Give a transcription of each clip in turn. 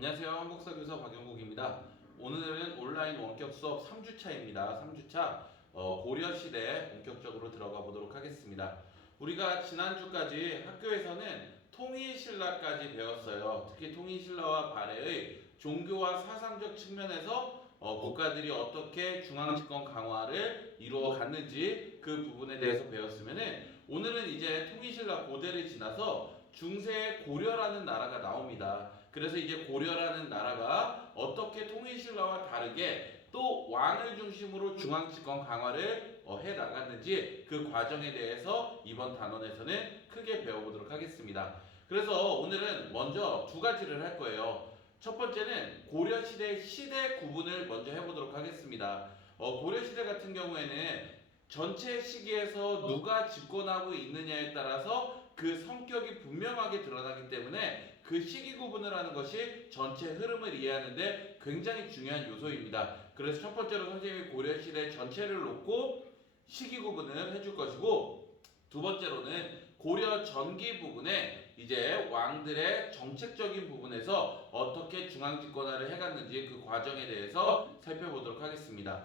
안녕하세요. 한국사 교사 박영국입니다. 오늘은 온라인 원격 수업 3주차입니다. 3주차 어, 고려 시대 본격적으로 들어가 보도록 하겠습니다. 우리가 지난주까지 학교에서는 통일신라까지 배웠어요. 특히 통일신라와 발해의 종교와 사상적 측면에서 어, 국가들이 어떻게 중앙집권 강화를 이루어 갔는지 그 부분에 대해서 배웠으면은 오늘은 이제 통일신라 고대를 지나서 중세 고려라는 나라가 나옵니다. 그래서 이제 고려라는 나라가 어떻게 통일신라와 다르게 또 왕을 중심으로 중앙집권 강화를 어, 해 나갔는지 그 과정에 대해서 이번 단원에서는 크게 배워보도록 하겠습니다. 그래서 오늘은 먼저 두 가지를 할 거예요. 첫 번째는 고려 시대 시대 구분을 먼저 해보도록 하겠습니다. 어, 고려 시대 같은 경우에는 전체 시기에서 누가 집권하고 있느냐에 따라서 그 성격이 분명하게 드러나기 때문에 그 시기 구분을 하는 것이 전체 흐름을 이해하는데 굉장히 중요한 요소입니다. 그래서 첫 번째로 선생님이 고려 시대 전체를 놓고 시기 구분을 해줄 것이고 두 번째로는 고려 전기 부분에 이제 왕들의 정책적인 부분에서 어떻게 중앙 집권화를 해갔는지 그 과정에 대해서 살펴보도록 하겠습니다.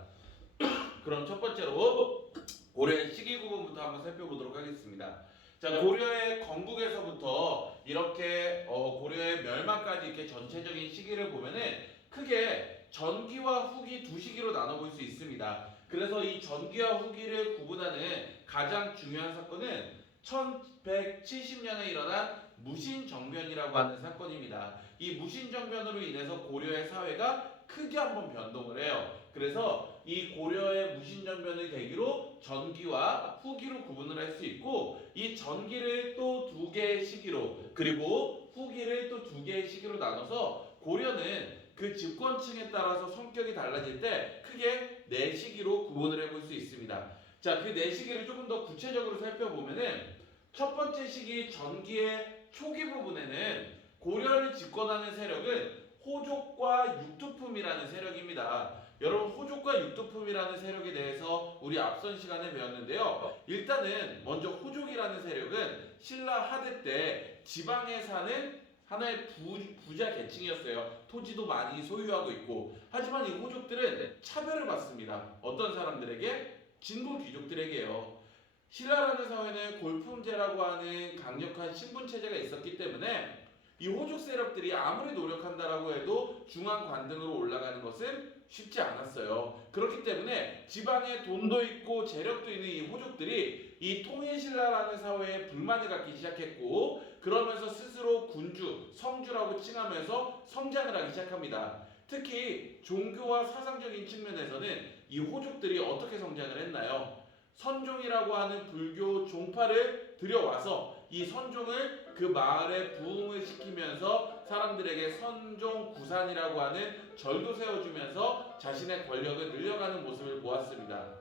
그럼 첫 번째로 고려의 시기 구분부터 한번 살펴보도록 하겠습니다. 자 고려의 건국에서부터 이렇게 어, 고려의 멸망까지 이렇게 전체적인 시기를 보면은 크게 전기와 후기 두 시기로 나눠볼 수 있습니다. 그래서 이 전기와 후기를 구분하는 가장 중요한 사건은 1170년에 일어난 무신정변이라고 하는 사건입니다. 이 무신정변으로 인해서 고려의 사회가 크게 한번 변동을 해요. 그래서 이 고려의 무신정변을 계기로 전기와 후기로 구분을 할 수 있고 이 전기를 또 두 개의 시기로 그리고 후기를 또 두 개의 시기로 나눠서 고려는 그 집권층에 따라서 성격이 달라질 때 크게 네 시기로 구분을 해볼 수 있습니다. 자, 그 네 시기를 조금 더 구체적으로 살펴보면은 첫 번째 시기 전기의 초기 부분에는 고려를 집권하는 세력은 호족과 육두품이라는 세력입니다. 여러분 호족과 육두품이라는 세력에 대해서 우리 앞선 시간에 배웠는데요. 일단은 먼저 호족이라는 세력은 신라 하대 때 지방에 사는 하나의 부, 부자 계층이었어요. 토지도 많이 소유하고 있고 하지만 이 호족들은 차별을 받습니다. 어떤 사람들에게? 진보 귀족들에게요. 신라라는 사회는 골품제라고 하는 강력한 신분 체제가 있었기 때문에 이 호족 세력들이 아무리 노력한다라고 해도 중앙 관등으로 올라가는 것은 쉽지 않았어요. 그렇기 때문에 지방에 돈도 있고 재력도 있는 이 호족들이 이 통일신라라는 사회에 불만을 갖기 시작했고 그러면서 스스로 군주, 성주라고 칭하면서 성장을 하기 시작합니다. 특히 종교와 사상적인 측면에서는 이 호족들이 어떻게 성장을 했나요? 선종이라고 하는 불교 종파를 들여와서 이 선종을 그 마을에 부흥을 시키면서 사람들에게 선종 구산이라고 하는 절도 세워주면서 자신의 권력을 늘려가는 모습을 보았습니다.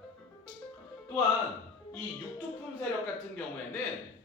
또한 이 육두품 세력 같은 경우에는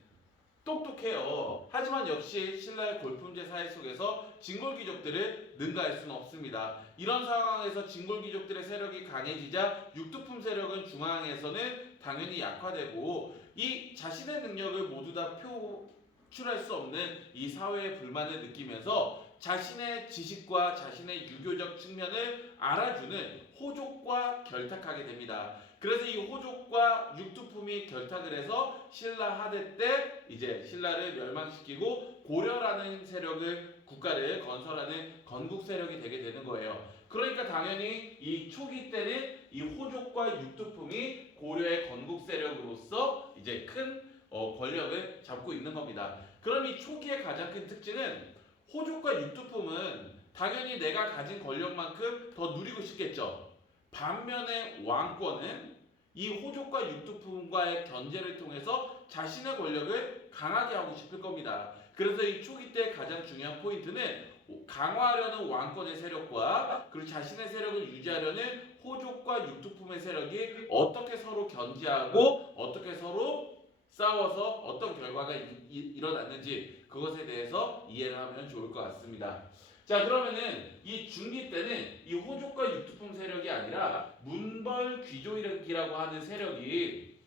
똑똑해요. 하지만 역시 신라의 골품제 사회 속에서 진골 귀족들을 능가할 수는 없습니다. 이런 상황에서 진골 귀족들의 세력이 강해지자 육두품 세력은 중앙에서는 당연히 약화되고 이 자신의 능력을 모두 다 표출할 수 없는 이 사회의 불만을 느끼면서 자신의 지식과 자신의 유교적 측면을 알아주는 호족과 결탁하게 됩니다. 그래서 이 호족과 육두품이 결탁을 해서 신라 하대 때 이제 신라를 멸망시키고 고려라는 세력을 국가를 건설하는 건국 세력이 되게 되는 거예요. 그러니까 당연히 이 초기 때는 이 호족과 육두품이 고려의 건국 세력으로서 이제 큰 어, 권력을 잡고 있는 겁니다. 그럼 이 초기의 가장 큰 특징은 호족과 육두품은 당연히 내가 가진 권력만큼 더 누리고 싶겠죠. 반면에 왕권은 이 호족과 육두품과의 견제를 통해서 자신의 권력을 강하게 하고 싶을 겁니다. 그래서 이 초기 때 가장 중요한 포인트는 강화하려는 왕권의 세력과 그리고 자신의 세력을 유지하려는 호족과 육두품의 세력이 어떻게 서로 견제하고 어떻게 서로 싸워서 어떤 결과가 이- 이- 일어났는지 그것에 대해서 이해를 하면 좋을 것 같습니다. 자 그러면은 이 중기 때는 이 호족과 육두품 세력이 아니라 문벌 귀족이라고 하는 세력이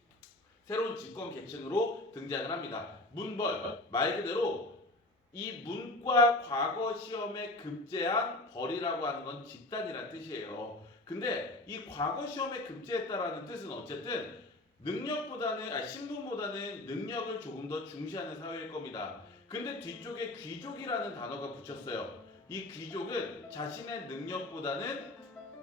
새로운 집권 계층으로 등장을 합니다. 문벌 말 그대로 이 문과 과거 시험에 급제한 벌이라고 하는 건 집단이란 뜻이에요. 근데 이 과거 시험에 급제했다라는 뜻은 어쨌든 능력보다는 아 신분보다는 능력을 조금 더 중시하는 사회일 겁니다. 근데 뒤쪽에 귀족이라는 단어가 붙였어요. 이 귀족은 자신의 능력보다는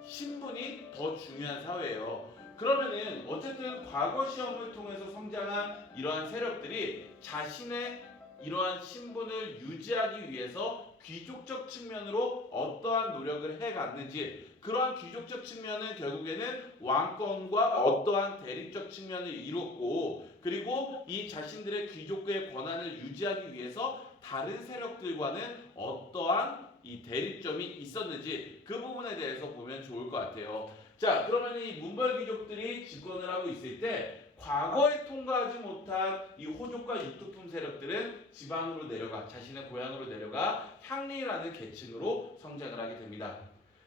신분이 더 중요한 사회예요. 그러면은 어쨌든 과거 시험을 통해서 성장한 이러한 세력들이 자신의 이러한 신분을 유지하기 위해서 귀족적 측면으로 어떠한 노력을 해갔는지 그러한 귀족적 측면은 결국에는 왕권과 어떠한 대립적 측면을 이뤘고 그리고 이 자신들의 귀족의 권한을 유지하기 위해서 다른 세력들과는 어떠한 이 대립점이 있었는지 그 부분에 대해서 보면 좋을 것 같아요. 자, 그러면 이 문벌 귀족들이 집권을 하고 있을 때 과거에 통과하지 못한 이 호족과 육두품 세력들은 지방으로 내려가 자신의 고향으로 내려가 향리라는 계층으로 성장을 하게 됩니다.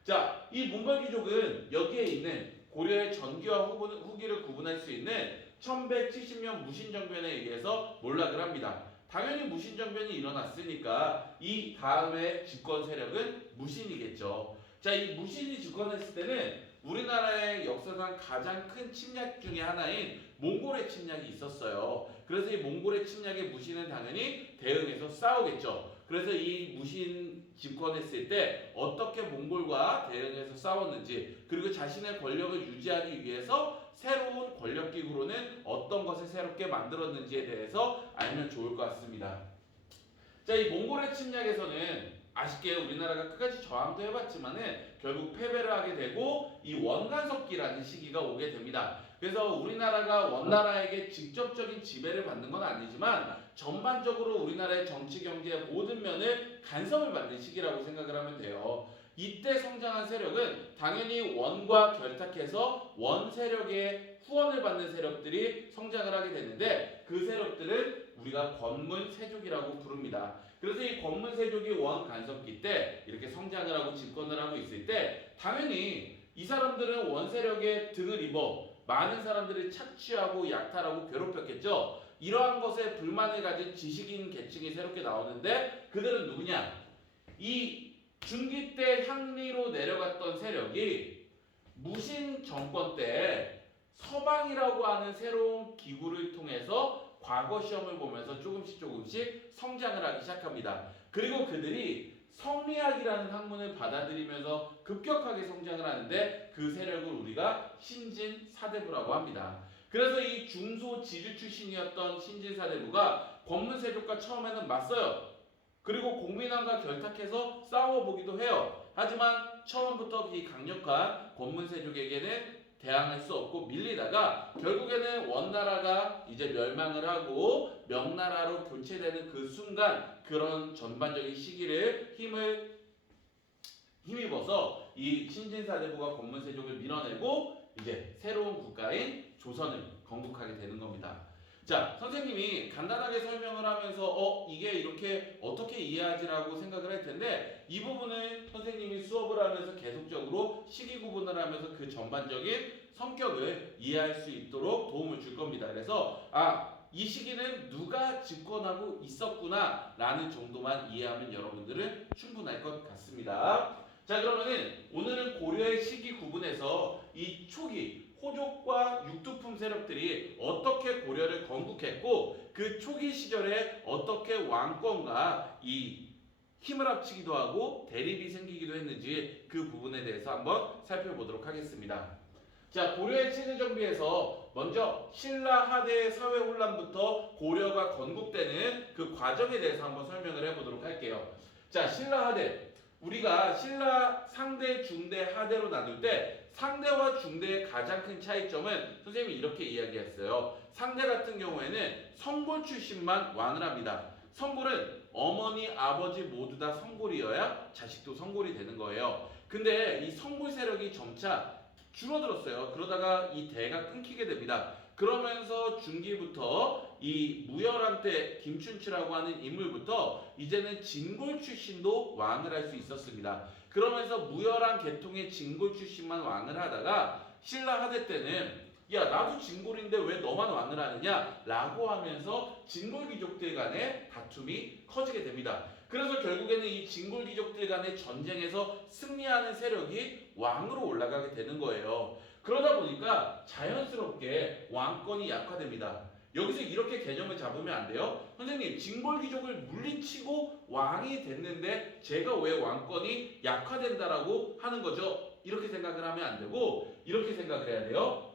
자, 이 문벌 귀족은 여기에 있는 고려의 전기와 후기를 구분할 수 있는 1170년 무신정변에 의해서 몰락을 합니다. 당연히 무신정변이 일어났으니까 이 다음에 집권 세력은 무신이겠죠. 자, 이 무신이 집권했을 때는 우리나라의 역사상 가장 큰 침략 중에 하나인 몽골의 침략이 있었어요. 그래서 이 몽골의 침략에 무신은 당연히 대응해서 싸우겠죠. 그래서 이 무신 집권했을 때 어떻게 몽골과 대응해서 싸웠는지 그리고 자신의 권력을 유지하기 위해서 새로운 권력 기구로는 어떤 것을 새롭게 만들었는지에 대해서 알면 좋을 것 같습니다. 자, 이 몽골의 침략에서는 아쉽게 우리나라가 끝까지 저항도 해봤지만은 결국 패배를 하게 되고 이 원간섭기라는 시기가 오게 됩니다. 그래서 우리나라가 원나라에게 직접적인 지배를 받는 건 아니지만 전반적으로 우리나라의 정치 경제의 모든 면을 간섭을 받는 시기라고 생각을 하면 돼요. 이때 성장한 세력은 당연히 원과 결탁해서 원 세력의 후원을 받는 세력들이 성장을 하게 되는데 그 세력들은 우리가 권문 세족이라고 부릅니다. 그래서 이 권문 세족이 원 간섭기 때 이렇게 성장을 하고 집권을 하고 있을 때 당연히 이 사람들은 원 세력의 등을 입어 많은 사람들을 착취하고 약탈하고 괴롭혔겠죠. 이러한 것에 불만을 가진 지식인 계층이 새롭게 나오는데 그들은 누구냐? 이 중기 때 향리로 내려갔던 세력이 무신 정권 때 서방이라고 하는 새로운 기구를 통해서 과거 시험을 보면서 조금씩 조금씩 성장을 하기 시작합니다. 그리고 그들이 성리학이라는 학문을 받아들이면서 급격하게 성장을 하는데 그 세력을 우리가 신진 사대부라고 합니다. 그래서 이 중소 지주 출신이었던 신진 사대부가 권문세족과 처음에는 맞서요. 그리고 공민왕과 결탁해서 싸워보기도 해요. 하지만 처음부터 이 강력한 권문세족에게는 대항할 수 없고 밀리다가 결국에는 원나라가 이제 멸망을 하고 명나라로 교체되는 그 순간 그런 전반적인 시기를 힘을 힘입어서 이 신진사대부가 권문세족을 밀어내고 이제 새로운 국가인 조선을 건국하게 되는 겁니다. 자, 선생님이 간단하게 설명을 하면서 어 이게 이렇게 어떻게 이해하지라고 생각을 할 텐데 이 부분은 선생님이 수업을 하면서 계속적으로 시기 구분을 하면서 그 전반적인 성격을 이해할 수 있도록 도움을 줄 겁니다. 그래서 아, 이 시기는 누가 집권하고 있었구나 라는 정도만 이해하면 여러분들은 충분할 것 같습니다. 자, 그러면은 오늘은 고려의 시기 구분에서 이 초기 호족과 육두품 세력들이 어떻게 고려를 건국했고 그 초기 시절에 어떻게 왕권과 이 힘을 합치기도 하고 대립이 생기기도 했는지 그 부분에 대해서 한번 살펴보도록 하겠습니다. 자, 고려의 치는 정비에서 먼저 신라 하대의 사회 혼란부터 고려가 건국되는 그 과정에 대해서 한번 설명을 해보도록 할게요. 자, 신라 하대. 우리가 신라 상대, 중대, 하대로 나눌 때 상대와 중대의 가장 큰 차이점은 선생님이 이렇게 이야기했어요. 상대 같은 경우에는 성골 출신만 왕을 합니다. 성골은 어머니, 아버지 모두 다 성골이어야 자식도 성골이 되는 거예요. 근데 이 성골 세력이 점차 줄어들었어요. 그러다가 이 대가 끊기게 됩니다. 그러면서 중기부터 이 무열왕 때 김춘추라고 하는 인물부터 이제는 진골 출신도 왕을 할 수 있었습니다. 그러면서 무열왕 계통의 진골 출신만 왕을 하다가 신라 하대 때는 야 나도 진골인데 왜 너만 왕을 하느냐 라고 하면서 진골 귀족들 간의 다툼이 커지게 됩니다. 그래서 결국에는 이 진골 귀족들 간의 전쟁에서 승리하는 세력이 왕으로 올라가게 되는 거예요. 그러다 보니까 자연스럽게 왕권이 약화됩니다. 여기서 이렇게 개념을 잡으면 안 돼요. 선생님, 진골 귀족을 물리치고 왕이 됐는데 제가 왜 왕권이 약화된다라고 하는 거죠? 이렇게 생각을 하면 안 되고 이렇게 생각을 해야 돼요.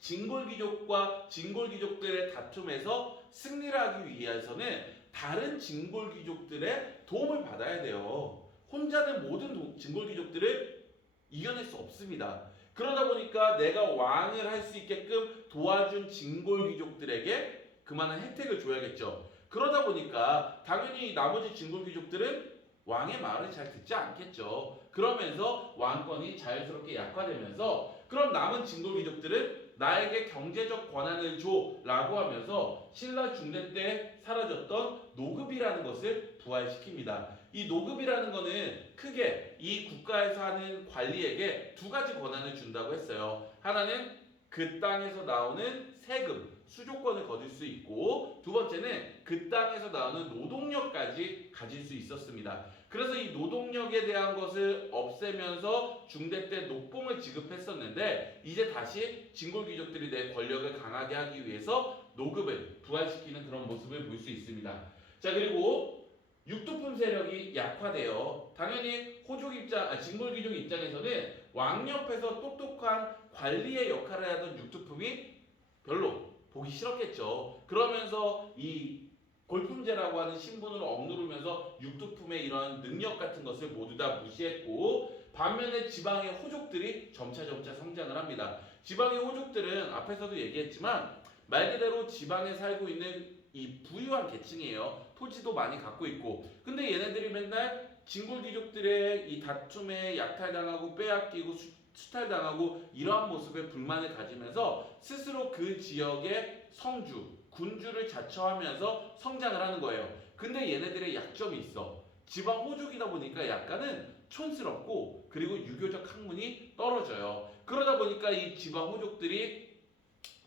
진골 귀족과 진골 귀족들의 다툼에서 승리를 하기 위해서는 다른 진골 귀족들의 도움을 받아야 돼요. 혼자는 모든 도- 진골 귀족들을 이겨낼 수 없습니다. 그러다 보니까 내가 왕을 할 수 있게끔 도와준 진골 귀족들에게 그만한 혜택을 줘야겠죠. 그러다 보니까 당연히 나머지 진골 귀족들은 왕의 말을 잘 듣지 않겠죠. 그러면서 왕권이 자연스럽게 약화되면서 그럼 남은 진골 귀족들은 나에게 경제적 권한을 줘라고 하면서 신라 중대 때 사라졌던 노급이라는 것을 부활시킵니다. 이 노급이라는 거는 크게 이 국가에서 하는 관리에게 두 가지 권한을 준다고 했어요. 하나는 그 땅에서 나오는 세금, 수조권을 거둘 수 있고 두 번째는 그 땅에서 나오는 노동력까지 가질 수 있었습니다. 그래서 이 노동력에 대한 것을 없애면서 중대 때 녹봉을 지급했었는데 이제 다시 진골 귀족들이 내 권력을 강하게 하기 위해서 노급을 부활시키는 그런 모습을 볼 수 있습니다. 자 그리고 육두품 세력이 약화돼요. 당연히 호족 입장, 아, 진골 귀족 입장에서는 왕 옆에서 똑똑한 관리의 역할을 하던 육두품이 별로 보기 싫었겠죠. 그러면서 이 골품제라고 하는 신분을 억누르면서 육두품의 이런 능력 같은 것을 모두 다 무시했고 반면에 지방의 호족들이 점차점차 성장을 합니다. 지방의 호족들은 앞에서도 얘기했지만 말 그대로 지방에 살고 있는 이 부유한 계층이에요. 토지도 많이 갖고 있고. 근데 얘네들이 맨날 진골 귀족들의 이 다툼에 약탈당하고 빼앗기고 수, 수탈당하고 이러한 모습에 불만을 가지면서 스스로 그 지역의 성주, 군주를 자처하면서 성장을 하는 거예요. 근데 얘네들의 약점이 있어. 지방 호족이다 보니까 약간은 촌스럽고 그리고 유교적 학문이 떨어져요. 그러다 보니까 이 지방 호족들이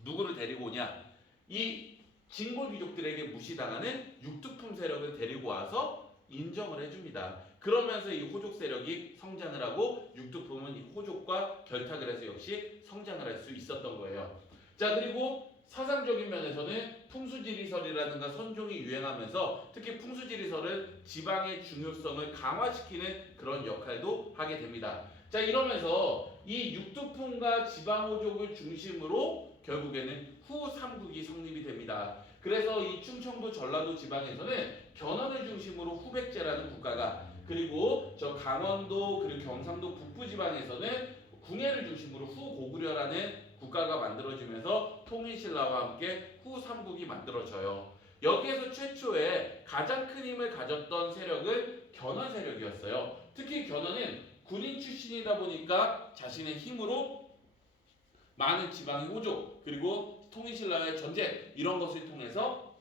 누구를 데리고 오냐? 이 진골 귀족들에게 무시당하는 육두품 세력을 데리고 와서 인정을 해줍니다. 그러면서 이 호족 세력이 성장을 하고 육두품은 이 호족과 결탁을 해서 역시 성장을 할 수 있었던 거예요. 자 그리고 사상적인 면에서는 풍수지리설이라든가 선종이 유행하면서 특히 풍수지리설은 지방의 중요성을 강화시키는 그런 역할도 하게 됩니다. 자 이러면서 이 육두품과 지방호족을 중심으로 결국에는 후삼국이 성립이 됩니다. 그래서 이 충청도 전라도 지방에서는 견훤을 중심으로 후백제라는 국가가 그리고 저 강원도 그리고 경상도 북부 지방에서는 궁예를 중심으로 후고구려라는 국가가 만들어지면서 통일신라와 함께 후삼국이 만들어져요. 여기에서 최초에 가장 큰 힘을 가졌던 세력은 견훤 세력이었어요. 특히 견훤은 군인 출신이다 보니까 자신의 힘으로 많은 지방의 호족 그리고 통일신라의 전쟁 이런 것을 통해서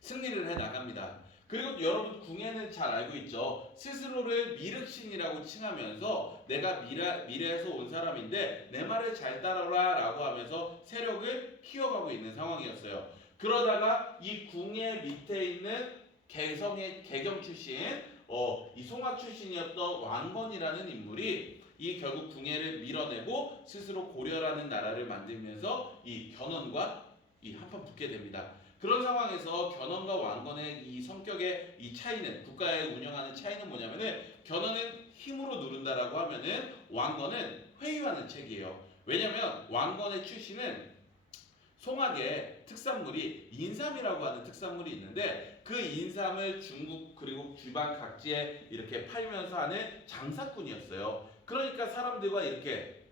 승리를 해 나갑니다. 그리고 여러분 궁예는 잘 알고 있죠. 스스로를 미륵신이라고 칭하면서 내가 미래, 미래에서 온 사람인데 내 말을 잘 따라라 라고 하면서 세력을 키워가고 있는 상황이었어요. 그러다가 이 궁예 밑에 있는 개성의 개경 출신, 어, 이 송악 출신이었던 왕건이라는 인물이 이 결국 궁예를 밀어내고 스스로 고려라는 나라를 만들면서 이 견훤과 이 한판 붙게 됩니다. 그런 상황에서 견훤과 왕건의 이 성격의 이 차이는 국가에 운영하는 차이는 뭐냐면은 견훤은 힘으로 누른다라고 하면은 왕건은 회유하는 책이에요. 왜냐면 왕건의 출신은 송악의 특산물이 인삼이라고 하는 특산물이 있는데 그 인삼을 중국 그리고 주방 각지에 이렇게 팔면서 하는 장사꾼이었어요. 그러니까 사람들과 이렇게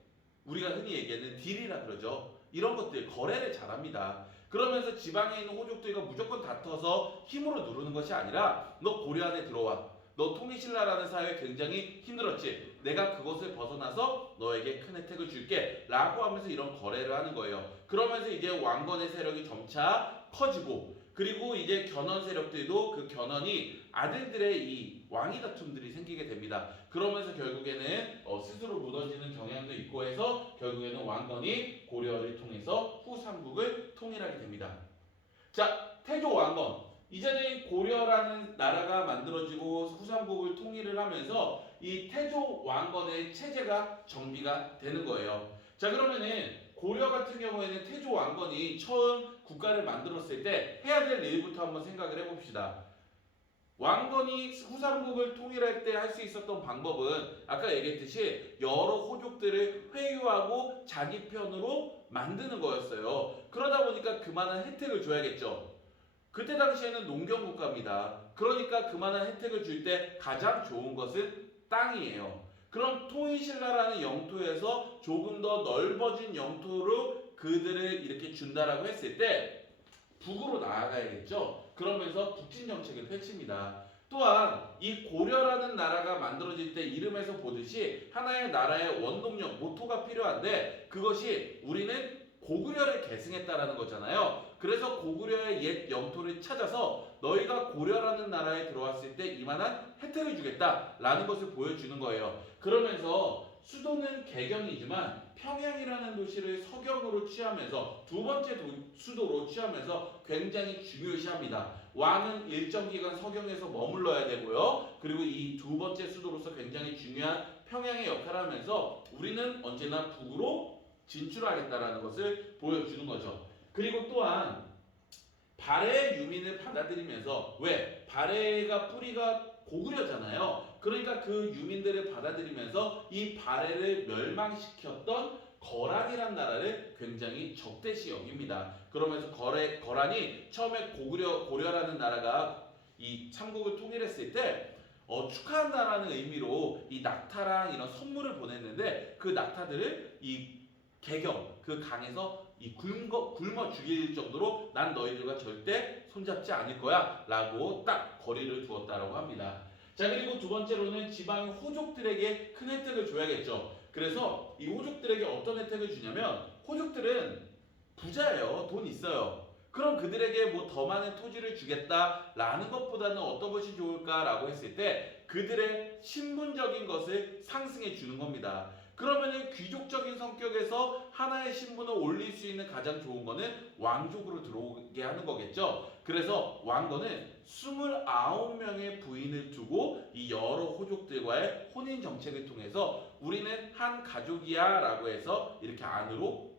우리가 흔히 얘기하는 딜이라 그러죠. 이런 것들 거래를 잘합니다. 그러면서 지방에 있는 호족들과 무조건 다퉈서 힘으로 누르는 것이 아니라 너 고려 안에 들어와. 너 통일신라라는 사회에 굉장히 힘들었지. 내가 그것을 벗어나서 너에게 큰 혜택을 줄게. 라고 하면서 이런 거래를 하는 거예요. 그러면서 이제 왕건의 세력이 점차 커지고 그리고 이제 견원 세력들도 그 견원이 아들들의 이 왕위 다툼들이 생기게 됩니다. 그러면서 결국에는 어, 스스로 무너지는 경향도 있고 해서 결국에는 왕건이 고려를 통해서 후삼국을 통일하게 됩니다. 자, 태조 왕건. 이제는 고려라는 나라가 만들어지고 후삼국을 통일을 하면서 이 태조 왕건의 체제가 정비가 되는 거예요. 자, 그러면은 고려 같은 경우에는 태조 왕건이 처음 국가를 만들었을 때 해야 될 일부터 한번 생각을 해봅시다. 왕건이 후삼국을 통일할 때 할 수 있었던 방법은 아까 얘기했듯이 여러 호족들을 회유하고 자기 편으로 만드는 거였어요. 그러다 보니까 그만한 혜택을 줘야겠죠. 그때 당시에는 농경 국가입니다. 그러니까 그만한 혜택을 줄 때 가장 좋은 것은 땅이에요. 그럼 통일신라라는 영토에서 조금 더 넓어진 영토로 그들을 이렇게 준다라고 했을 때 북으로 나아가야겠죠. 그러면서 북진 정책을 펼칩니다. 또한 이 고려라는 나라가 만들어질 때 이름에서 보듯이 하나의 나라의 원동력, 모토가 필요한데 그것이 우리는 고구려를 계승했다라는 거잖아요. 그래서 고구려의 옛 영토를 찾아서 너희가 고려라는 나라에 들어왔을 때 이만한 혜택을 주겠다라는 것을 보여주는 거예요. 그러면서 수도는 개경이지만 평양이라는 도시를 서경으로 취하면서 두 번째 도- 수도로 취하면서 굉장히 중요시합니다. 왕은 일정 기간 서경에서 머물러야 되고요. 그리고 이 두 번째 수도로서 굉장히 중요한 평양의 역할을 하면서 우리는 언제나 북으로 진출하겠다라는 것을 보여주는 거죠. 그리고 또한 발해 유민을 받아들이면서 왜 발해가 뿌리가 고구려잖아요. 그러니까 그 유민들을 받아들이면서 이 발해를 멸망시켰던 거란이란 나라를 굉장히 적대시 여깁니다. 그러면서 거래, 거란이 처음에 고구려 고려라는 나라가 이 삼국을 통일했을 때 어, 축하한다라는 의미로 이 낙타랑 이런 선물을 보냈는데 그 낙타들을 이 개경 그 강에서 이 굶어, 굶어 죽일 정도로 난 너희들과 절대 손잡지 않을 거야 라고 딱 거리를 두었다라고 합니다. 자 그리고 두 번째로는 지방 호족들에게 큰 혜택을 줘야겠죠. 그래서 이 호족들에게 어떤 혜택을 주냐면 호족들은 부자예요. 돈 있어요. 그럼 그들에게 뭐 더 많은 토지를 주겠다라는 것보다는 어떤 것이 좋을까라고 했을 때 그들의 신분적인 것을 상승해 주는 겁니다. 그러면은 귀족적인 성격에서 하나의 신분을 올릴 수 있는 가장 좋은 거는 왕족으로 들어오게 하는 거겠죠. 그래서 왕건은 29명의 부인을 두고 이 여러 호족들과의 혼인 정책을 통해서 우리는 한 가족이야 라고 해서 이렇게 안으로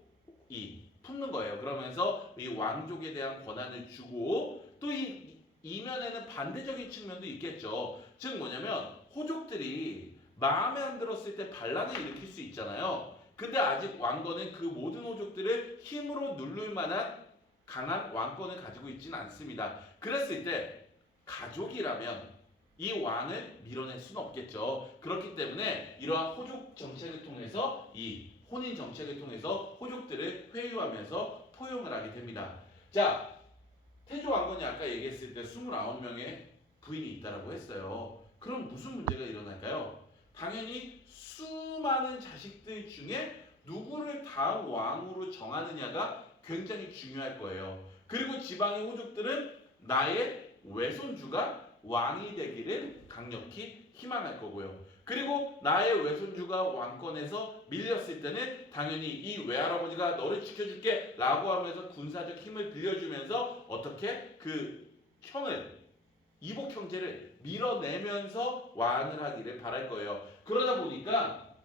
이 품는 거예요. 그러면서 이 왕족에 대한 권한을 주고 또이 이면에는 반대적인 측면도 있겠죠. 즉 뭐냐면 호족들이 마음에 안 들었을 때 반란을 일으킬 수 있잖아요. 근데 아직 왕건은 그 모든 호족들을 힘으로 누를 만한 강한 왕권을 가지고 있지는 않습니다. 그랬을 때 가족이라면 이 왕을 밀어낼 수는 없겠죠. 그렇기 때문에 이러한 호족 정책을 통해서 이 혼인 정책을 통해서 호족들을 회유하면서 포용을 하게 됩니다. 자, 태조 왕건이 아까 얘기했을 때 29명의 부인이 있다라고 했어요. 그럼 무슨 문제가 일어날까요? 당연히 수많은 자식들 중에 누구를 다음 왕으로 정하느냐가 굉장히 중요할 거예요. 그리고 지방의 호족들은 나의 외손주가 왕이 되기를 강력히 희망할 거고요. 그리고 나의 외손주가 왕권에서 밀렸을 때는 당연히 이 외할아버지가 너를 지켜줄게 라고 하면서 군사적 힘을 빌려주면서 어떻게 그 형을 이복 형제를 밀어내면서 왕을 하기를 바랄 거예요. 그러다 보니까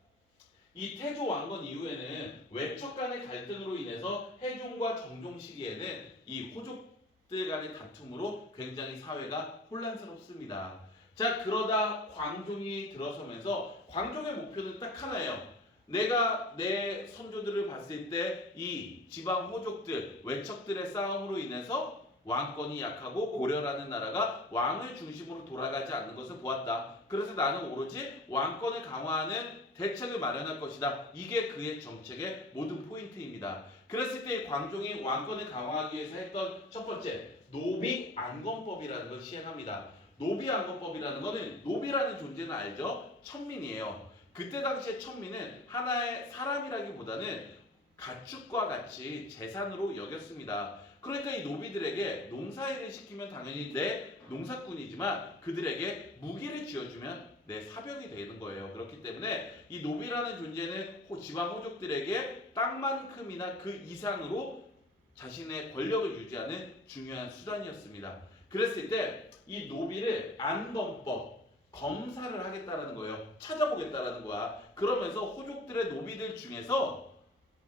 이 태조 왕건 이후에는 외척 간의 갈등으로 인해서 해종과 정종 시기에는 이 호족들 간의 다툼으로 굉장히 사회가 혼란스럽습니다. 자 그러다 광종이 들어서면서 광종의 목표는 딱 하나예요. 내가 내 선조들을 봤을 때 이 지방 호족들 외척들의 싸움으로 인해서 왕권이 약하고 고려라는 나라가 왕을 중심으로 돌아가지 않는 것을 보았다. 그래서 나는 오로지 왕권을 강화하는 대책을 마련할 것이다. 이게 그의 정책의 모든 포인트입니다. 그랬을 때 광종이 왕권을 강화하기 위해서 했던 첫 번째 노비 안건법이라는 걸 시행합니다. 노비 안건법이라는 거는 노비라는 존재는 알죠? 천민이에요. 그때 당시에 천민은 하나의 사람이라기보다는 가축과 같이 재산으로 여겼습니다. 그러니까 이 노비들에게 농사일을 시키면 당연히 내 농사꾼이지만 그들에게 무기를 쥐어주면 내 사병이 되는 거예요. 그렇기 때문에 이 노비라는 존재는 호- 지방 호족들에게 땅만큼이나 그 이상으로 자신의 권력을 유지하는 중요한 수단이었습니다. 그랬을 때 이 노비를 안범법 검사를 하겠다라는 거예요. 찾아보겠다라는 거야. 그러면서 호족들의 노비들 중에서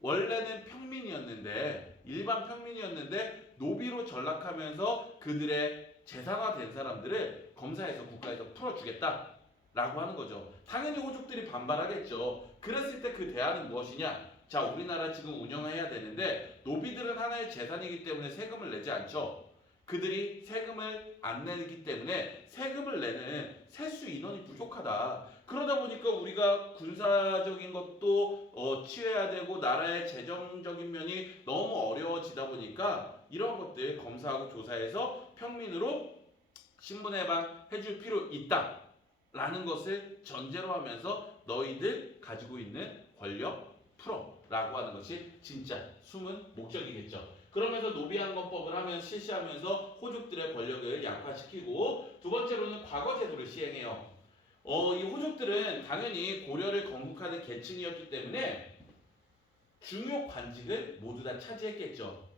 원래는 평민이었는데 일반 평민이었는데 노비로 전락하면서 그들의 재산화된 사람들을 검사해서 국가에서 풀어주겠다 라고 하는 거죠. 당연히 호족들이 반발하겠죠. 그랬을 때 그 대안은 무엇이냐? 자, 우리나라 지금 운영해야 되는데 노비들은 하나의 재산이기 때문에 세금을 내지 않죠. 그들이 세금을 안 내기 때문에 세금을 내는 세수 인원이 부족하다. 그러다 보니까 우리가 군사적인 것도 어, 취해야 되고 나라의 재정적인 면이 너무 어려워지다 보니까 이런 것들 검사하고 조사해서 평민으로 신분해방 해줄 필요 있다 라는 것을 전제로 하면서 너희들 가지고 있는 권력 풀어 라고 하는 것이 진짜 숨은 목적이겠죠. 그러면서 노비한건법을 하면 실시하면서 호족들의 권력을 약화시키고 두 번째로는 과거 제도를 시행해요. 어, 이 호족들은 당연히 고려를 건국하는 계층이었기 때문에 중요 관직을 모두 다 차지했겠죠.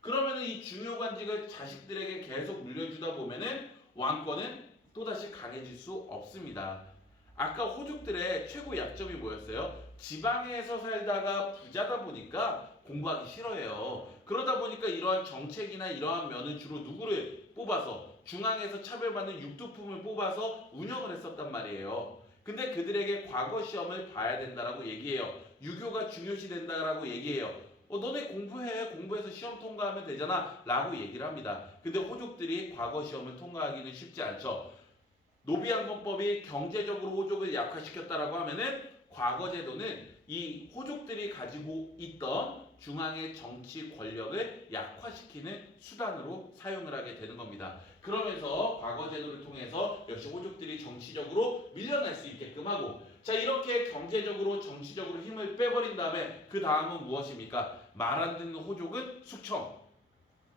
그러면 이 중요 관직을 자식들에게 계속 물려주다 보면은 왕권은 또다시 강해질 수 없습니다. 아까 호족들의 최고 약점이 뭐였어요? 지방에서 살다가 부자다 보니까 공부하기 싫어해요. 그러다 보니까 이러한 정책이나 이러한 면은 주로 누구를 뽑아서 중앙에서 차별받는 육두품을 뽑아서 운영을 했었단 말이에요. 근데 그들에게 과거 시험을 봐야 된다라고 얘기해요. 유교가 중요시 된다라고 얘기해요. 어, 너네 공부해. 공부해서 시험 통과하면 되잖아. 라고 얘기를 합니다. 근데 호족들이 과거 시험을 통과하기는 쉽지 않죠. 노비양건법이 경제적으로 호족을 약화시켰다라고 하면은 과거 제도는 이 호족들이 가지고 있던 중앙의 정치 권력을 약화시키는 수단으로 사용을 하게 되는 겁니다. 그러면서 과거 제도를 통해서 역시 호족들이 정치적으로 밀려날 수 있게끔 하고 자 이렇게 경제적으로 정치적으로 힘을 빼버린 다음에 그 다음은 무엇입니까? 말 안 듣는 호족은 숙청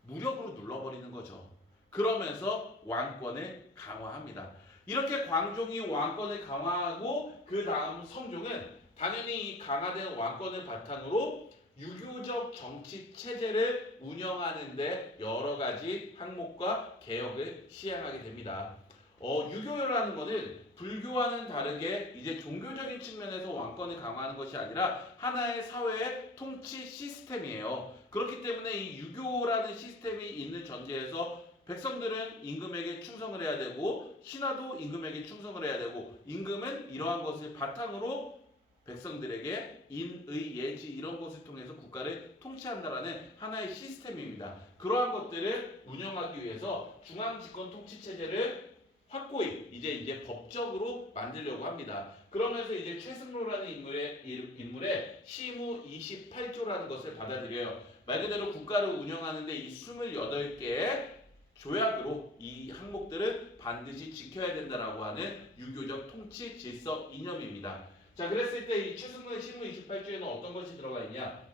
무력으로 눌러버리는 거죠. 그러면서 왕권을 강화합니다. 이렇게 광종이 왕권을 강화하고 그 다음 성종은 당연히 이 강화된 왕권을 바탕으로 유교적 정치 체제를 운영하는데 여러 가지 항목과 개혁을 시행하게 됩니다. 어, 유교라는 것은 불교와는 다르게 이제 종교적인 측면에서 왕권을 강화하는 것이 아니라 하나의 사회의 통치 시스템이에요. 그렇기 때문에 이 유교라는 시스템이 있는 전제에서 백성들은 임금에게 충성을 해야 되고 신하도 임금에게 충성을 해야 되고 임금은 이러한 것을 바탕으로 백성들에게 인의 예지 이런 것을 통해서 국가를 통치한다라는 하나의 시스템입니다. 그러한 것들을 운영하기 위해서 중앙 집권 통치 체제를 확고히 이제 이제 법적으로 만들려고 합니다. 그러면서 이제 최승로라는 인물의 인물의 시무 28조라는 것을 받아들여요. 말 그대로 국가를 운영하는데 이 28개의 조약으로 이 항목들을 반드시 지켜야 된다라고 하는 유교적 통치 질서 이념입니다. 자, 그랬을 때 이 최승로의 신문 28조에는 어떤 것이 들어가 있냐?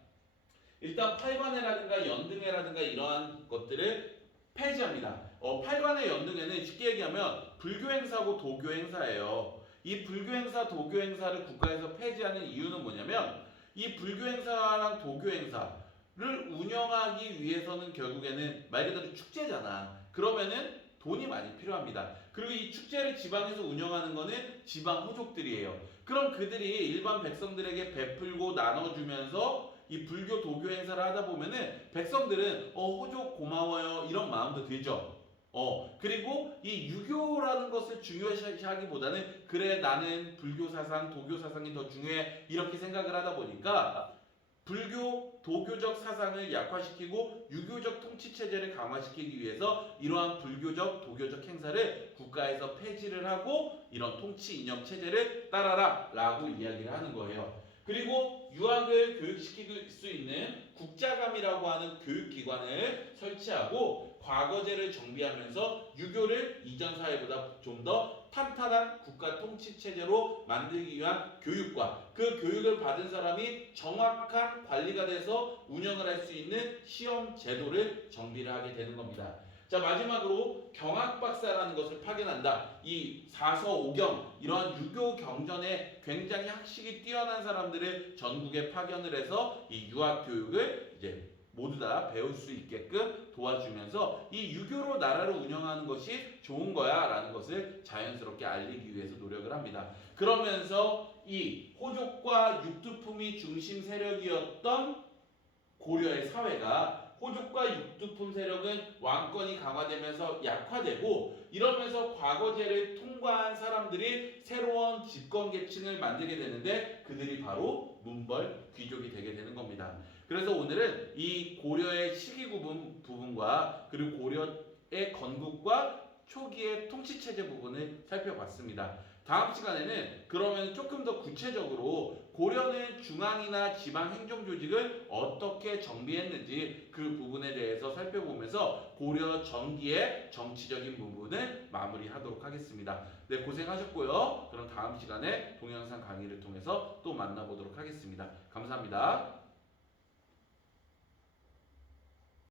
일단 팔관회라든가 연등회라든가 이러한 것들을 폐지합니다. 어, 팔관회 연등회는 쉽게 얘기하면 불교 행사고 도교 행사예요. 이 불교 행사, 도교 행사를 국가에서 폐지하는 이유는 뭐냐면 이 불교 행사랑 도교 행사를 운영하기 위해서는 결국에는 말 그대로 축제잖아. 그러면은 돈이 많이 필요합니다. 그리고 이 축제를 지방에서 운영하는 거는 지방 호족들이에요. 그럼 그들이 일반 백성들에게 베풀고 나눠주면서 이 불교 도교 행사를 하다 보면은 백성들은 어 호족 고마워요 이런 마음도 들죠. 어 그리고 이 유교라는 것을 중요시하기보다는 그래 나는 불교 사상 도교 사상이 더 중요해 이렇게 생각을 하다 보니까 불교 도교적 사상을 약화시키고 유교적 통치 체제를 강화시키기 위해서 이러한 불교적 도교적 행사를 국가에서 폐지를 하고 이런 통치 이념 체제를 따라라 라고 이야기를 하는 거예요. 그리고 유학을 교육시킬 수 있는 국자감이라고 하는 교육기관을 설치하고 과거제를 정비하면서 유교를 이전 사회보다 좀 더 탄탄한 국가 통치 체제로 만들기 위한 교육과 그 교육을 받은 사람이 정확한 관리가 돼서 운영을 할 수 있는 시험 제도를 정비를 하게 되는 겁니다. 자 마지막으로 경학박사라는 것을 파견한다. 이 사서오경 이러한 유교 경전에 굉장히 학식이 뛰어난 사람들을 전국에 파견을 해서 이 유학 교육을 이제 모두 다 배울 수 있게끔 도와주면서 이 유교로 나라를 운영하는 것이 좋은 거야 라는 것을 자연스럽게 알리기 위해서 노력을 합니다. 그러면서 이 호족과 육두품이 중심 세력이었던 고려의 사회가 호족과 육두품 세력은 왕권이 강화되면서 약화되고 이러면서 과거제를 통과한 사람들이 새로운 집권 계층을 만들게 되는데 그들이 바로 문벌 귀족이 되게 되는 겁니다. 그래서 오늘은 이 고려의 시기 구분 부분과 그리고 고려의 건국과 초기의 통치 체제 부분을 살펴봤습니다. 다음 시간에는 그러면 조금 더 구체적으로 고려는 중앙이나 지방 행정 조직을 어떻게 정비했는지 그 부분에 대해서 살펴보면서 고려 전기의 정치적인 부분을 마무리하도록 하겠습니다. 네, 고생하셨고요. 그럼 다음 시간에 동영상 강의를 통해서 또 만나보도록 하겠습니다. 감사합니다.